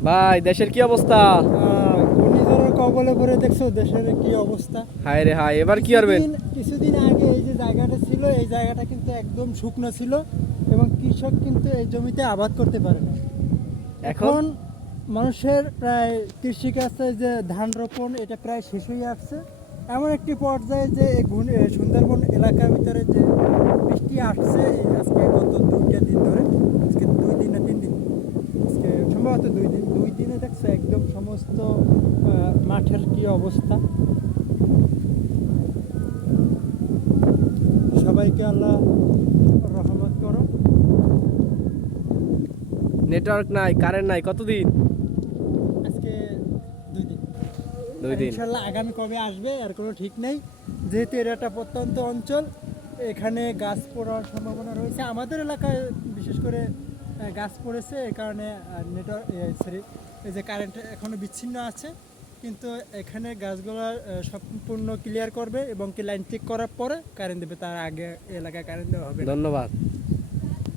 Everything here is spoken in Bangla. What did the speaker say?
ভাই দেশের কি অবস্থা? ঘূর্ণিঝড়ের কবলে পড়ে দেখছ দেশের কি অবস্থা? হায় রে হায় এবার কি করবেন কিছুদিন- আগে এই যে জায়গাটা ছিল এই জায়গাটা কিন্তু একদম শুকনো ছিল এবং কৃষক কিন্তু এই জমিতে আবাদ করতে পারে না এখন? মানুষের প্রায় কৃষিকাজে যে ধান রোপণ এটা প্রায় শেষ হয়ে আসছে। এমন একটি পর্যায়ে যে সুন্দরবন এলাকার ভিতরে যে বৃষ্টি আসছে এই আজকে গত দুইটা দিন ধরে আজকে দুই দিন না তিন দিন আজকে সম্ভবত দুই দিন দুই দিনে দেখছ একদম সমস্ত মাঠের কি অবস্থা? সবাইকে আল্লাহ রহমত করো নেটওয়ার্ক নাই কারেন্ট নাই কতদিন? আজকে দুই দিন। দুই দিন। ইনশাল্লাহ আগামী কবে আসবে আর কোনো ঠিক নেই। যেহেতু এটা একটা প্রত্যন্ত অঞ্চল এখানে গাছ পড়ার সম্ভাবনা রয়েছে। আমাদের এলাকায় বিশেষ করে গাছ পড়েছে, এ কারণে নেটওয়ার্ক সরি এই যে কারেন্ট এখনও বিচ্ছিন্ন আছে। কিন্তু এখানে গাছগুলো সম্পূর্ণ ক্লিয়ার করবে এবং কি লাইন ঠিক করার পরে কারেন্ট দেবে, তার আগে এলাকায় কারেন্ট দেওয়া হবে। ধন্যবাদ।